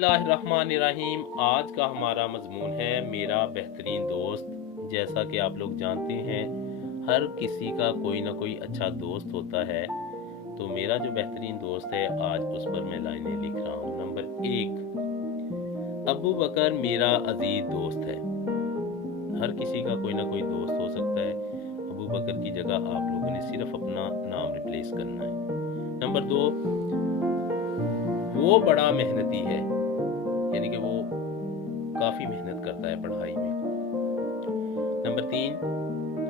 बिस्मिल्लाहिर्रहमानिर्रहीम। आज का हमारा मजमून है मेरा बेहतरीन दोस्त। जैसा कि आप लोग जानते हैं, हर किसी का कोई ना कोई अच्छा दोस्त होता है। तो मेरा जो बेहतरीन दोस्त है, आज उस पर मैं लाइनें लिख रहा हूँ। नंबर 1, अबू बकर मेरा अजीज दोस्त है। हर किसी का कोई ना कोई दोस्त हो सकता है। अबू बकर की जगह आप लोगों ने सिर्फ अपना नाम रिप्लेस करना है। नंबर 2, वो बड़ा मेहनती है, यानी कि वो काफ़ी मेहनत करता है पढ़ाई में। नंबर 3,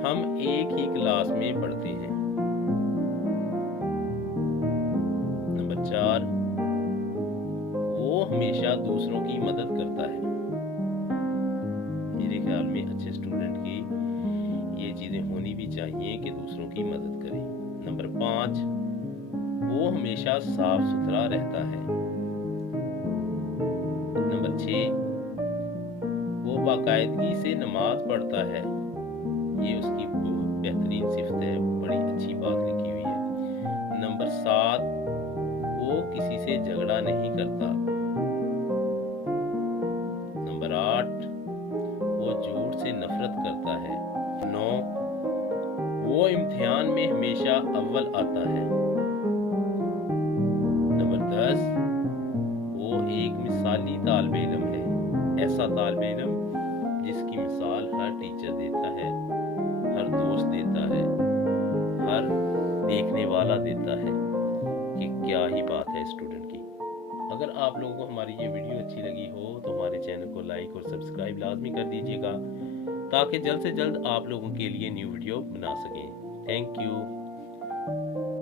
हम एक ही क्लास में पढ़ते हैं। नंबर 4, वो हमेशा दूसरों की मदद करता है। मेरे ख्याल में अच्छे स्टूडेंट की ये चीज़ें होनी भी चाहिए कि दूसरों की मदद करें। नंबर 5, वो हमेशा साफ सुथरा रहता है। नंबर 6, वो बाकायदगी से नमाज पढ़ता है। ये उसकी बेहतरीन सिफत है, बड़ी अच्छी बात लिखी हुई है। नंबर 7, वो किसी से झगड़ा नहीं करता। नंबर 8, वो झूठ से नफरत करता है। 9, वो इम्तिहान में हमेशा अव्वल आता है। नंबर 10, वो एक मिसाली तालिब इल्म है। ऐसा तालिब इल्म जिसकी मिसाल हर टीचर देता है, हर दोस्त देता है, हर देखने वाला देता है कि क्या ही बात है स्टूडेंट की। अगर आप लोगों को हमारी ये वीडियो अच्छी लगी हो तो हमारे चैनल को लाइक और सब्सक्राइब लाजमी कर दीजिएगा, ताकि जल्द से जल्द आप लोगों के लिए न्यू वीडियो बना सकें। Thank you.